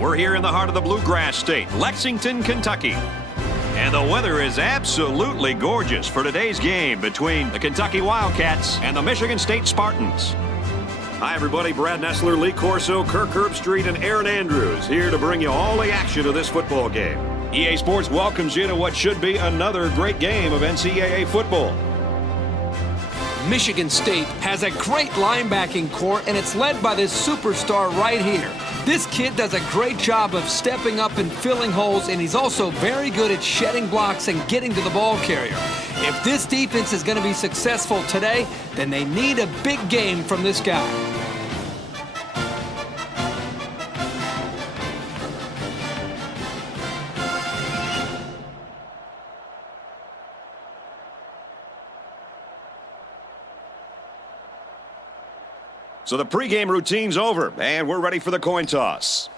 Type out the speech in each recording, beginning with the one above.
We're here in the heart of the Bluegrass State, Lexington, Kentucky. And the weather is absolutely gorgeous for today's game between the Kentucky Wildcats and the Michigan State Spartans. Hi, everybody. Brad Nessler, Lee Corso, Kirk Herbstreit, and Aaron Andrews here to bring you all the action of this football game. EA Sports welcomes you to what should be another great game of NCAA football. Michigan State has a great linebacking core, and it's led by this superstar right here. This kid does a great job of stepping up and filling holes, and he's also very good at shedding blocks and getting to the ball carrier. If this defense is going to be successful today, then they need a big game from this guy. So the pregame routine's over, and we're ready for the coin toss.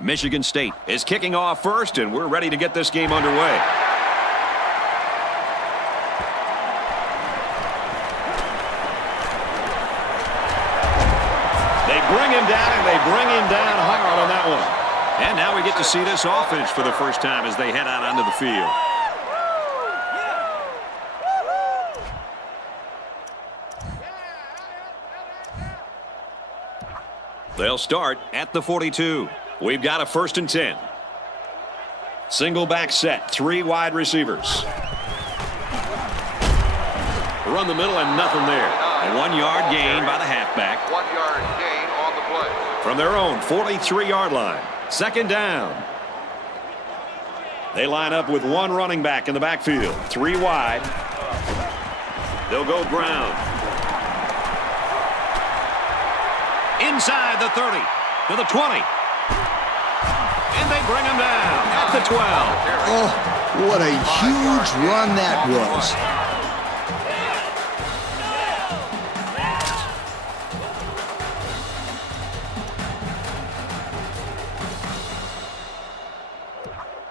Michigan State is kicking off first, and we're ready to get this game underway. Bring him down, and they bring him down hard on that one. And now we get to see this offense for the first time as they head out onto the field. They'll start at the 42. We've got a 1st and 10. Single back set, 3 wide receivers. Run the middle and nothing there. A 1-yard gain by the halfback. 1-yard gain on the play. From their own 43-yard line. 2nd down. They line up with 1 running back in the backfield. 3 wide. They'll go ground. Inside the 30 to the 20. And they bring him down at the 12. Oh, what a huge run that was.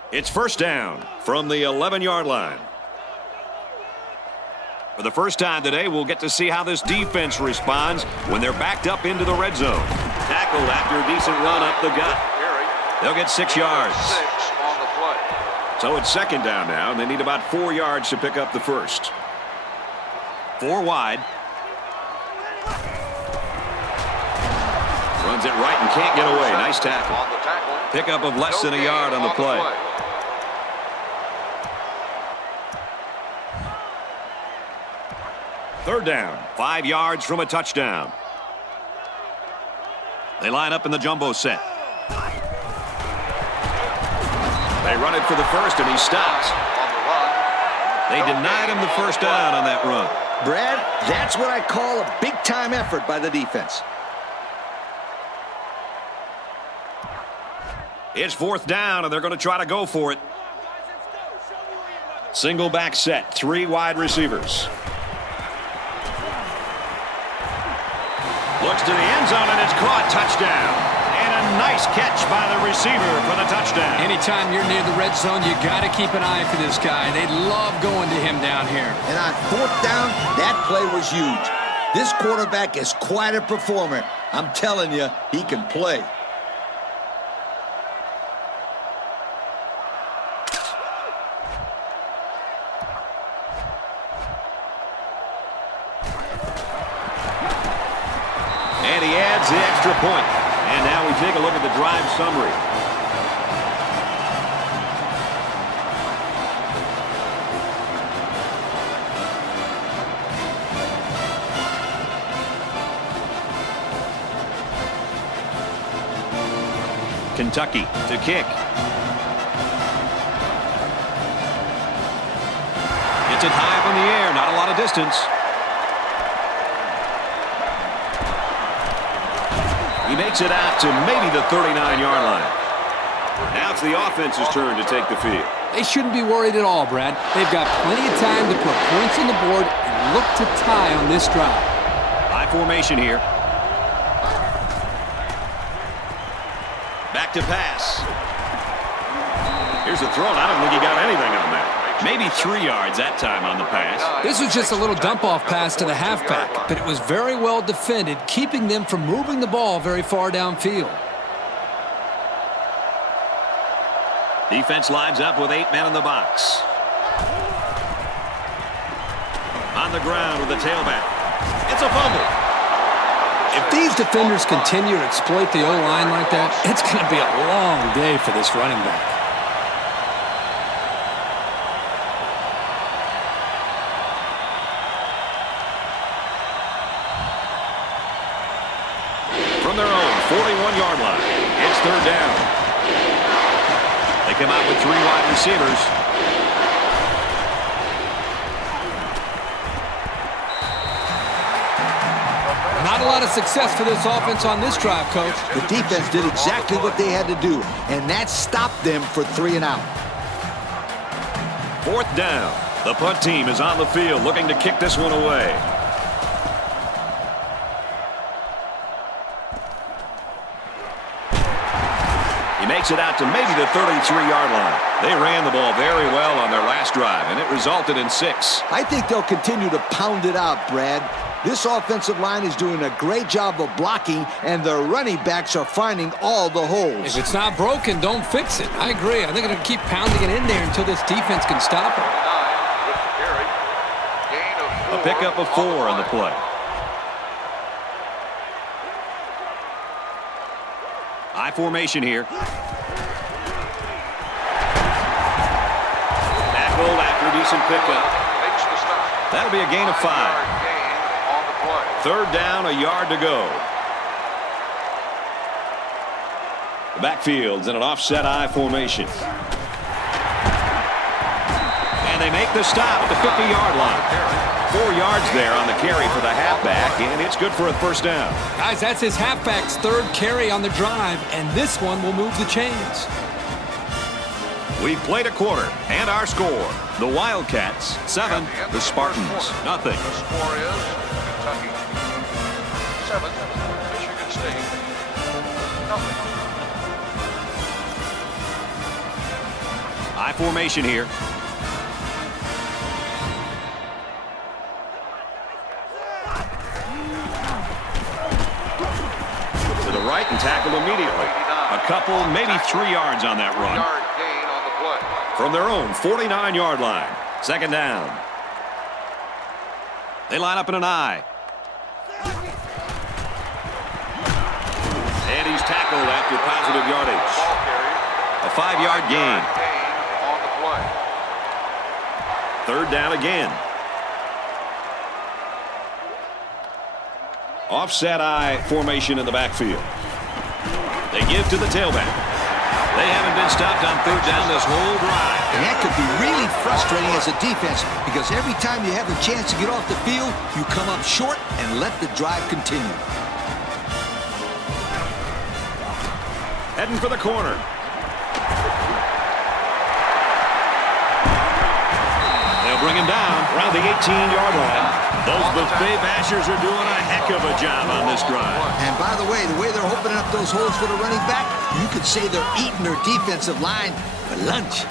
It's 1st down from the 11-yard line. For the first time today, we'll get to see how this defense responds when they're backed up into the red zone. Tackled after a decent run up the gut. They'll get 6 yards. 6 on the play. So it's 2nd down now, and they need about 4 yards to pick up the first. 4 wide. Runs it right and can't get away. Nice tackle. On the tackle. Pickup of less than a yard on the play. 3rd down, 5 yards from a touchdown. They line up in the jumbo set. They run it for the first, and he stops. They denied him the 1st down on that run. Brad, that's what I call a big-time effort by the defense. It's 4th down, and they're going to try to go for it. Single back set, 3 wide receivers. Looks to the end zone, and it's caught. Touchdown. And a nice catch by the receiver for the touchdown. Anytime you're near the red zone, you got to keep an eye for this guy. They love going to him down here. And on 4th down, that play was huge. This quarterback is quite a performer. I'm telling you, he can play. And he adds the extra point. And now we take a look at the drive summary. Kentucky to kick. Gets it high up in the air, not a lot of distance. He makes it out to maybe the 39-yard line. Now it's the offense's turn to take the field. They shouldn't be worried at all, Brad. They've got plenty of time to put points on the board and look to tie on this drive. High formation here. Back to pass. Here's the throw. I don't think he got anything on that. Maybe 3 yards that time on the pass. This was just a little dump-off pass to the halfback, but it was very well defended, keeping them from moving the ball very far downfield. Defense lines up with 8 men in the box. On the ground with the tailback. It's a fumble. If these defenders continue to exploit the O-line like that, it's going to be a long day for this running back. From their own 41-yard line, it's 3rd down. They come out with 3 wide receivers. Not a lot of success for this offense on this drive, Coach. The defense did exactly what they had to do, and that stopped them for 3 and out. 4th down. The punt team is on the field looking to kick this one away. He makes it out to maybe the 33-yard line. They ran the ball very well on their last drive, and it resulted in 6. I think they'll continue to pound it out, Brad. This offensive line is doing a great job of blocking, and the running backs are finding all the holes. If it's not broken, don't fix it. I agree. I think they're going to keep pounding it in there until this defense can stop it. A pickup of 4 on the play. I formation here. Tackled after a decent pickup. That'll be a gain of 5. 3rd down, a yard to go. The backfield's in an offset I formation. And they make the stop at the 50-yard line. 4 yards there on the carry for the halfback, and it's good for a 1st down. Guys, that's his halfback's 3rd carry on the drive, and this one will move the chains. We've played a quarter, and our score. The Wildcats, 7. The Spartans, nothing. The score is Kentucky 7, Michigan State nothing. I formation here. To the right and tackled immediately. A couple, maybe 3 yards on that run. Yard gain on the play. From their own 49-yard line. 2nd down. They line up in an I. And he's tackled after positive yardage. Ball carrier. A 5-yard gain. Gain on the play. 3rd down again. Offset I formation in the backfield. They give to the tailback. They haven't been stopped on 3rd down this whole drive. And that could be really frustrating as a defense, because every time you have a chance to get off the field, you come up short and let the drive continue. Heading for the corner. They'll bring him down around the 18-yard line. Those buffet bashers are doing a heck of a job on this drive. And by the way they're opening up those holes for the running back, you could say they're eating their defensive line for lunch.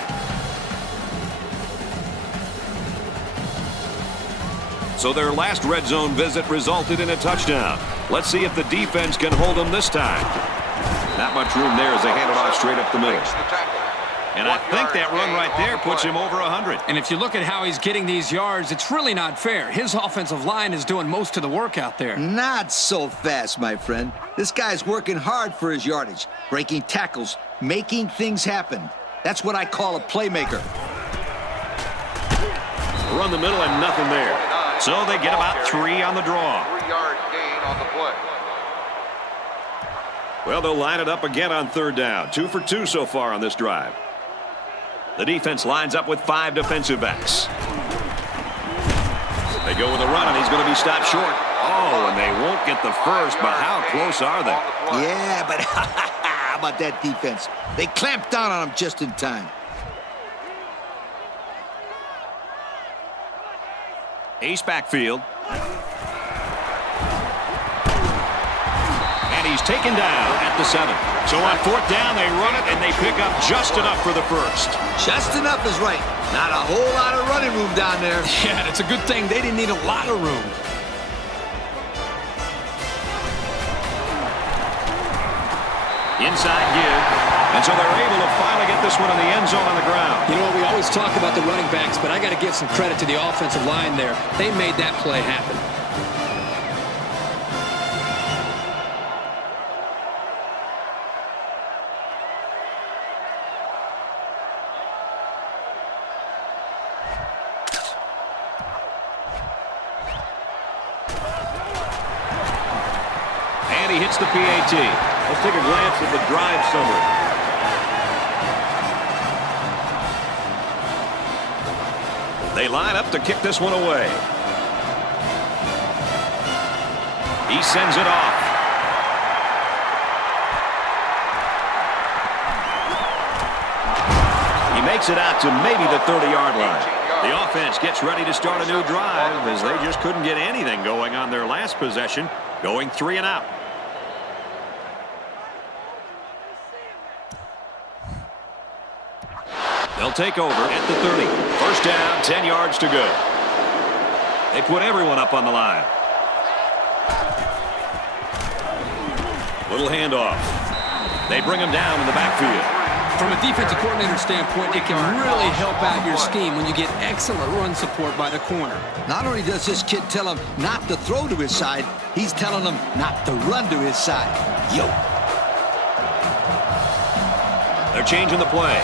So their last red zone visit resulted in a touchdown. Let's see if the defense can hold them this time. Not much room there as they hand it off straight up the middle. And I think that run right there puts him over 100. And if you look at how he's getting these yards, it's really not fair. His offensive line is doing most of the work out there. Not so fast, my friend. This guy's working hard for his yardage, breaking tackles, making things happen. That's what I call a playmaker. Run the middle and nothing there. So they get about 3 on the draw. 3-yard gain on the play. Well, they'll line it up again on 3rd down. 2 for 2 so far on this drive. The defense lines up with 5 defensive backs. They go with a run, and he's going to be stopped short. Oh, and they won't get the first, but how close are they? Yeah, but how about that defense? They clamped down on him just in time. Ace backfield. And And he's taken down at the 7. So on 4th down, they run it, and they pick up just enough for the first. Just enough is right. Not a whole lot of running room down there. Yeah, it's a good thing they didn't need a lot of room. Inside give. And so they're able to finally get this one in the end zone on the ground. You know what, we always talk about the running backs, but I got to give some credit to the offensive line there. They made that play happen. And he hits the PAT. Let's take a glance at the drive summary. They line up to kick this one away. He sends it off. He makes it out to maybe the 30-yard line. The offense gets ready to start a new drive as they just couldn't get anything going on their last possession, going 3 and out. They'll take over at the 30. First down, 10 yards to go. They put everyone up on the line. Little handoff. They bring him down in the backfield. From a defensive coordinator standpoint, it can really help out your scheme when you get excellent run support by the corner. Not only does this kid tell him not to throw to his side, he's telling him not to run to his side. Yo. They're changing the play.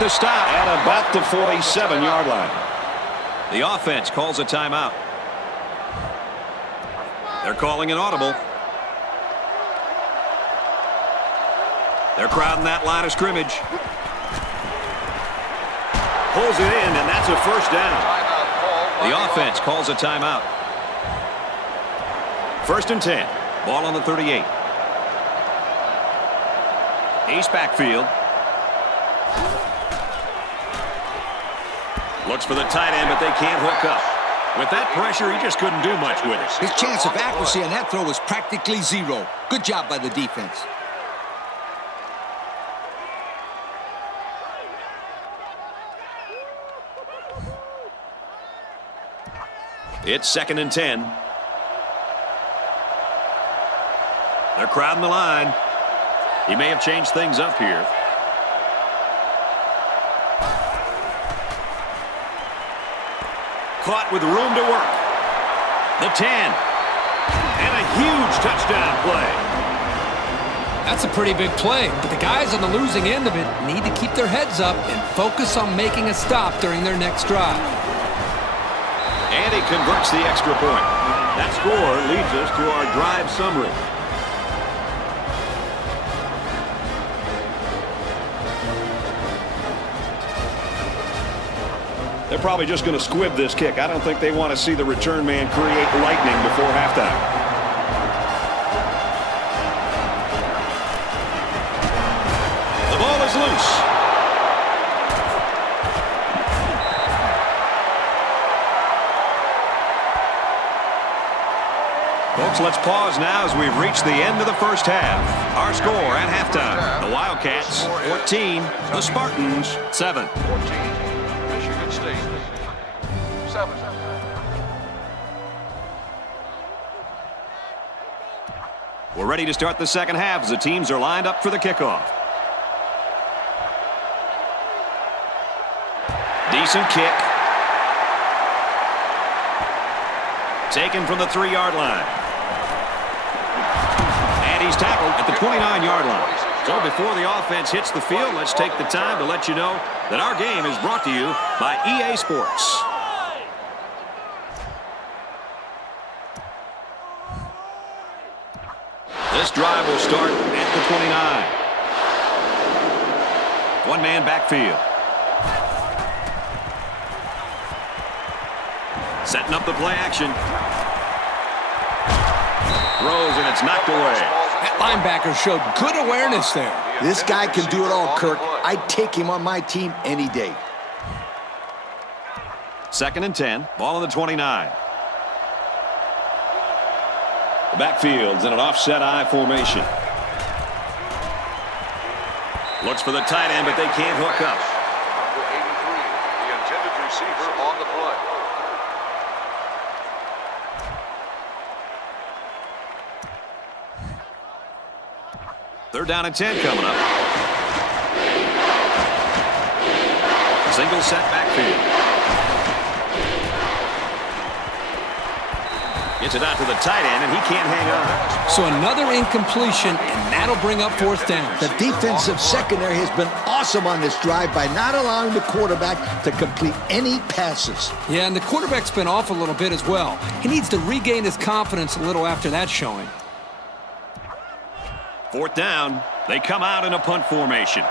The stop at about the 47-yard line. The offense calls a timeout. They're calling an audible. They're crowding that line of scrimmage. Pulls it in, and that's a first down. The offense calls a timeout. 1st and 10. Ball on the 38. Ace backfield. Looks for the tight end, but they can't hook up. With that pressure, he just couldn't do much with it. His chance of accuracy on that throw was practically zero. Good job by the defense. It's 2nd and 10. They're crowding the line. He may have changed things up here. Caught with room to work. The 10. And a huge touchdown play. That's a pretty big play, but the guys on the losing end of it need to keep their heads up and focus on making a stop during their next drive. And he converts the extra point. That score leads us to our drive summary. They're probably just going to squib this kick. I don't think they want to see the return man create lightning before halftime. The ball is loose. Folks, let's pause now as we've reached the end of the first half. Our score at halftime, the Wildcats 14, the Spartans 7. 14. State. 7. We're ready to start the second half as the teams are lined up for the kickoff. Decent kick. Taken from the 3-yard line. And he's tackled at the 29-yard line. So before the offense hits the field, let's take the time to let you know that our game is brought to you by EA Sports. This drive will start at the 29. One-man backfield. Setting up the play action. It's knocked away. That linebacker showed good awareness there. This guy can do it all, Kirk. I'd take him on my team any day. 2nd and 10. Ball on the 29. The backfield's in an offset I formation. Looks for the tight end, but they can't hook up. Number 83, the intended receiver on the play. Third down and 10 coming up. Single set backfield. Gets it out to the tight end, and he can't hang on. So another incompletion, and that'll bring up 4th down. The defensive secondary has been awesome on this drive by not allowing the quarterback to complete any passes. Yeah, and the quarterback's been off a little bit as well. He needs to regain his confidence a little after that showing. 4th down. They come out in a punt formation.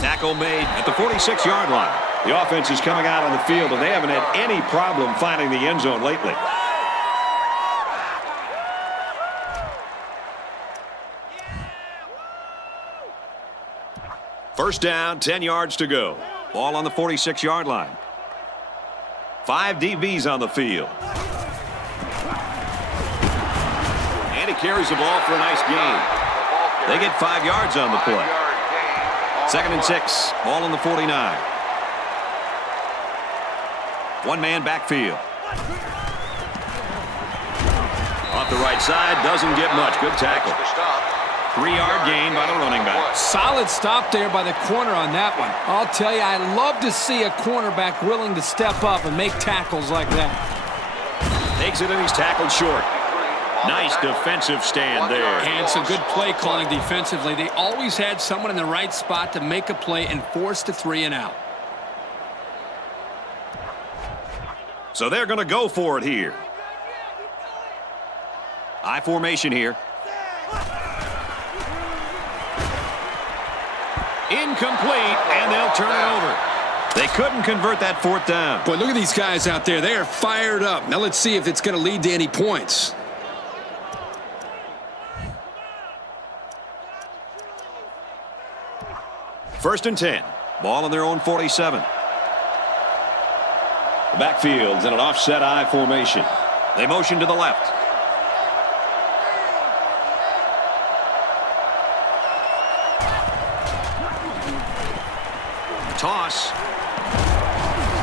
Tackle made at the 46-yard line. The offense is coming out on the field, and they haven't had any problem finding the end zone lately. First down, 10 yards to go. Ball on the 46-yard line. 5 DBs on the field. And he carries the ball for a nice gain. They get 5 yards on the play. 2nd and 6. Ball on the 49. One-man backfield. Off the right side, doesn't get much. Good tackle. 3-yard gain by the running back. Solid stop there by the corner on that one. I'll tell you, I love to see a cornerback willing to step up and make tackles like that. Takes it and he's tackled short. Nice defensive stand there. And some good play calling defensively. They always had someone in the right spot to make a play and force the 3 and out. So they're going to go for it here. I formation here. Incomplete, and they'll turn it over. They couldn't convert that 4th down. Boy, look at these guys out there. They are fired up. Now let's see if it's going to lead to any points. First and 10. Ball on their own 47. The backfield's in an offset I formation. They motion to the left. Toss.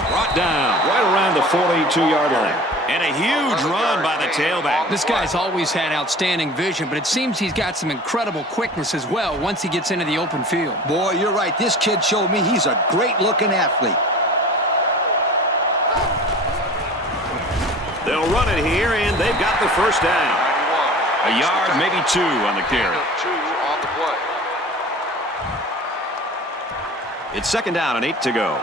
Brought down right around the 42-yard line. And a huge run by the tailback. This guy's always had outstanding vision, but it seems he's got some incredible quickness as well once he gets into the open field. Boy, you're right. This kid showed me he's a great-looking athlete. They'll run it here, and they've got the first down. A yard, maybe 2 on the carry. 2 on the play. It's 2nd down and 8 to go.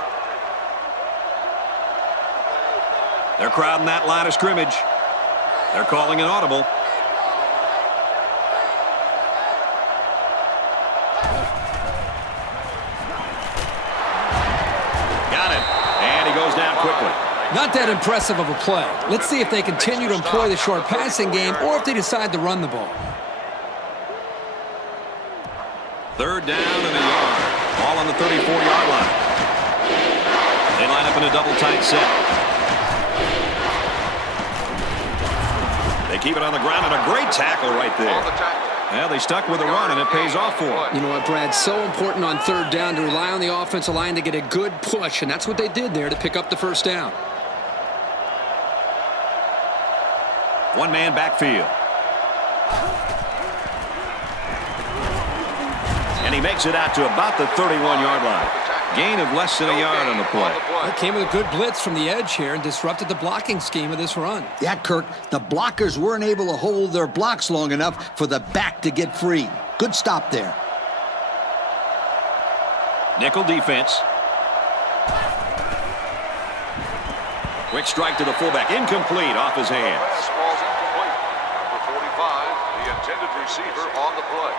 They're crowding that line of scrimmage. They're calling an audible. Got it. And he goes down quickly. Not that impressive of a play. Let's see if they continue to employ the short passing game or if they decide to run the ball. 3rd down and a yard. Ball on the 34-yard line. They line up in a double tight set. They keep it on the ground, and a great tackle right there. Well, they stuck with the run, and it pays off for them. You know what, Brad? So important on 3rd down to rely on the offensive line to get a good push, and that's what they did there to pick up the first down. One-man backfield. And he makes it out to about the 31-yard line. Gain of less than a yard on the play. It came with a good blitz from the edge here and disrupted the blocking scheme of this run. Yeah, Kirk, the blockers weren't able to hold their blocks long enough for the back to get free. Good stop there. Nickel defense. Quick strike to the fullback. Incomplete off his hands. Fastball's incomplete. Number 45, the intended receiver on the play.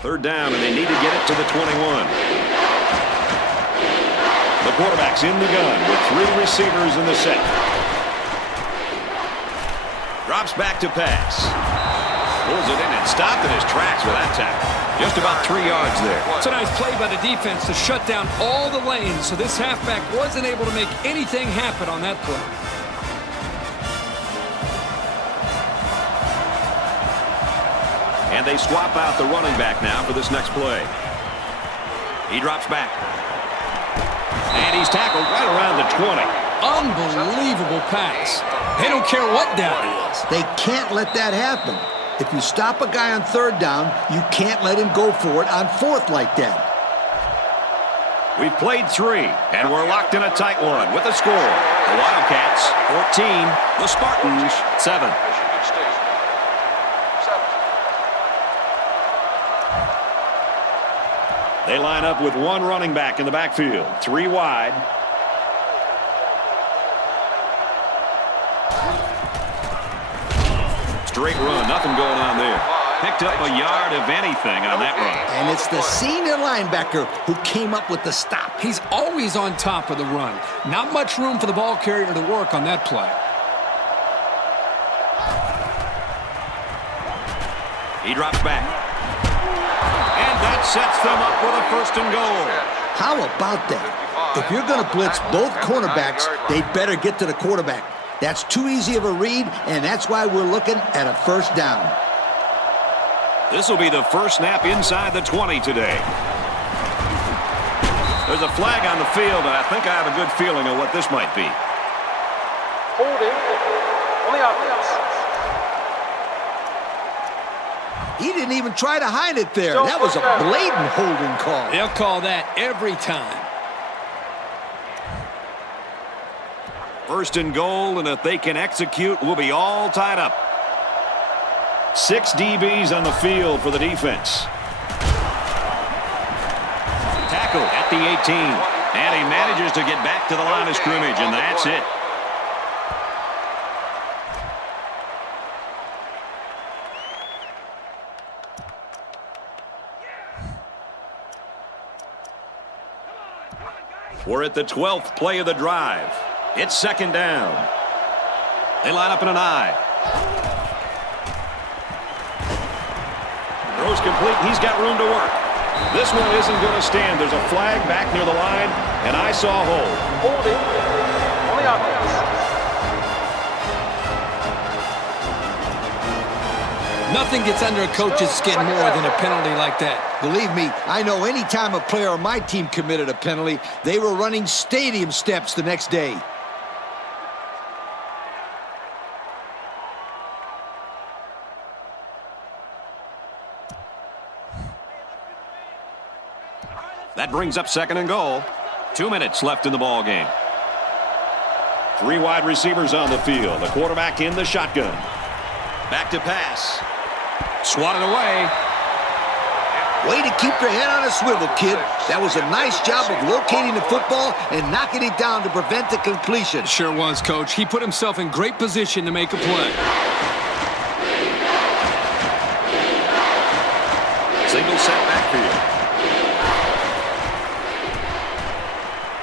Third down, and they need to get it to the 21. The quarterback's in the gun with 3 receivers in the set. Drops back to pass. Pulls it in and stopped in his tracks with that tackle. Just about 3 yards there. It's a nice play by the defense to shut down all the lanes, so this halfback wasn't able to make anything happen on that play. And they swap out the running back now for this next play. He drops back. And he's tackled right around the 20. Unbelievable pass. They don't care what down he is. They can't let that happen. If you stop a guy on third down, you can't let him go for it on fourth like that. We've played 3, and we're locked in a tight one with a score. The Wildcats, 14. The Spartans, 7. Michigan State, 7. They line up with 1 running back in the backfield. 3 wide. Straight run, nothing going on there. Picked up a yard of anything on that run. And it's the senior linebacker who came up with the stop. He's always on top of the run. Not much room for the ball carrier to work on that play. He drops back. And that sets them up with a 1st and goal. How about that? If you're going to blitz both cornerbacks, they better get to the quarterback. That's too easy of a read, and that's why we're looking at a 1st down. This will be the first snap inside the 20 today. There's a flag on the field, and I think I have a good feeling of what this might be. Holding on the offense. He didn't even try to hide it there. That was a blatant holding call. They'll call that every time. 1st and goal, and if they can execute, we'll be all tied up. 6 DBs on the field for the defense. Tackle at the 18. And he manages to get back to the line of scrimmage, and that's it. We're at the 12th play of the drive. It's 2nd down. They line up in an I. Throws complete. He's got room to work. This one isn't going to stand. There's a flag back near the line, and I saw a hold. Holding on the offense. Nothing gets under a coach's skin more than a penalty like that. Believe me, I know any time a player on my team committed a penalty, they were running stadium steps the next day. That brings up 2nd and goal. 2 minutes left in the ball game. 3 wide receivers on the field. The quarterback in the shotgun. Back to pass. Swatted away. Way to keep your head on a swivel, kid. That was a nice job of locating the football and knocking it down to prevent the completion. Sure was, Coach. He put himself in great position to make a play. Single set backfield.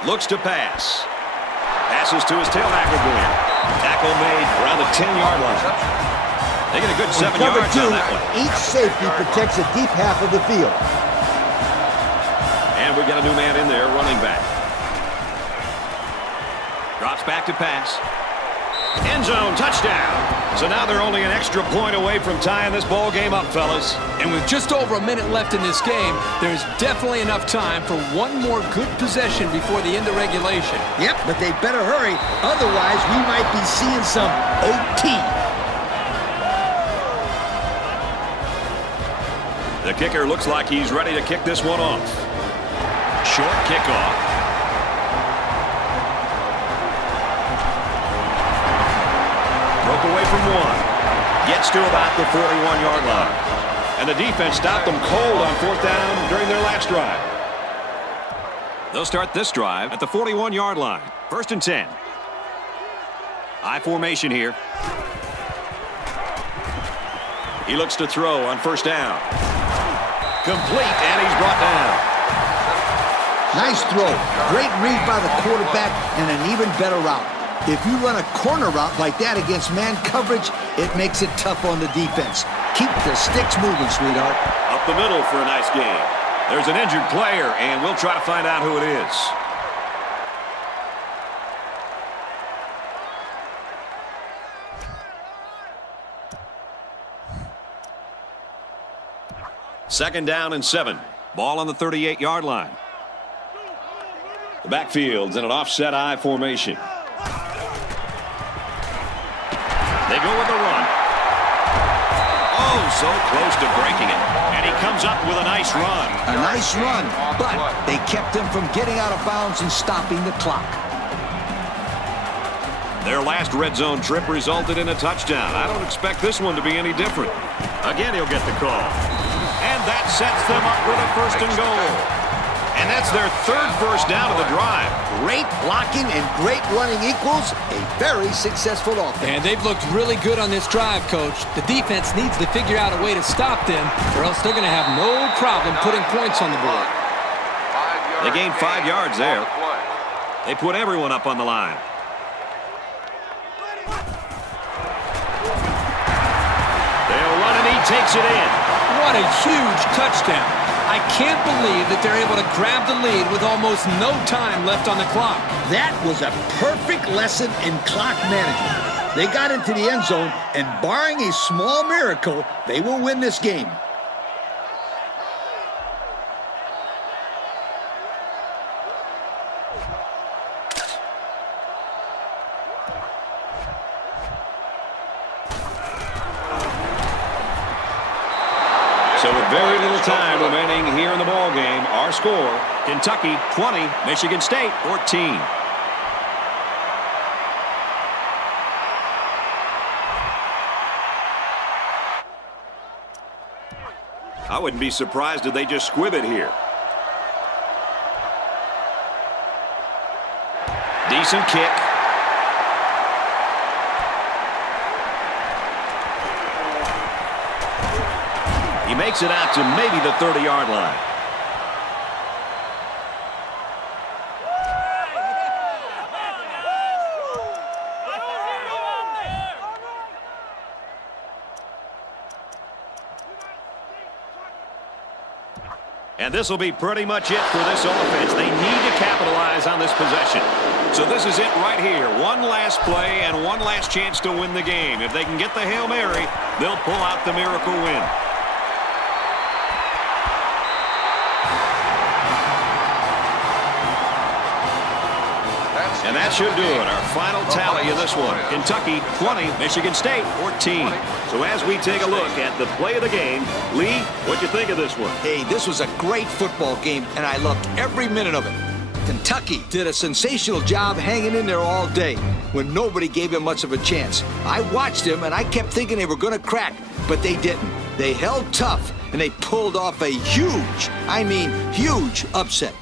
Looks to pass. Passes to his tailback again. Tackle made around the 10-yard line. They get a good 7 Cover yards 2, on that one. each safety protects a deep half of the field. And we got a new man in there, running back. Drops back to pass. End zone, touchdown. So now they're only an extra point away from tying this ball game up, fellas. And with just over a minute left in this game, there's definitely enough time for one more good possession before the end of regulation. Yep, but they better hurry. Otherwise, we might be seeing some OT. The kicker looks like he's ready to kick this one off. Short kickoff. Broke away from 1. Gets to about the 41-yard line. And the defense stopped them cold on 4th down during their last drive. They'll start this drive at the 41-yard line. 1st and 10. I formation here. He looks to throw on 1st down. Complete, and he's brought down. Nice throw. Great read by the quarterback and an even better route. If you run a corner route like that against man coverage, it makes it tough on the defense. Keep the sticks moving, sweetheart. Up the middle for a nice game. There's an injured player, and we'll try to find out who it is. Second down and 7. Ball on the 38-yard line. The backfield's in an offset I formation. They go with the run. Oh, so close to breaking it. And he comes up with a nice run. A nice run, but they kept him from getting out of bounds and stopping the clock. Their last red zone trip resulted in a touchdown. I don't expect this one to be any different. Again, he'll get the call. And that sets them up with a first and goal. And that's their third first down of the drive. Great blocking and great running equals a very successful offense. And they've looked really good on this drive, Coach. The defense needs to figure out a way to stop them, or else they're going to have no problem putting points on the board. They gained 5 yards there. They put everyone up on the line. They'll run and he takes it in. What a huge touchdown. I can't believe that they're able to grab the lead with almost no time left on the clock. That was a perfect lesson in clock management. They got into the end zone, and barring a small miracle, they will win this game. So with very little time remaining here in the ball game, our score, Kentucky 20, Michigan State 14. I wouldn't be surprised if they just squib it here. Decent kick. He makes it out to maybe the 30-yard line. And this will be pretty much it for this offense. They need to capitalize on this possession. So this is it right here. One last play and one last chance to win the game. If they can get the Hail Mary, they'll pull out the miracle win. And that should do it. Our final tally in this one. Kentucky 20, Michigan State 14. So as we take a look at the play of the game, Lee, what'd you think of this one? Hey, this was a great football game, and I loved every minute of it. Kentucky did a sensational job hanging in there all day when nobody gave him much of a chance. I watched them, and I kept thinking they were going to crack, but they didn't. They held tough, and they pulled off a huge, I mean huge upset.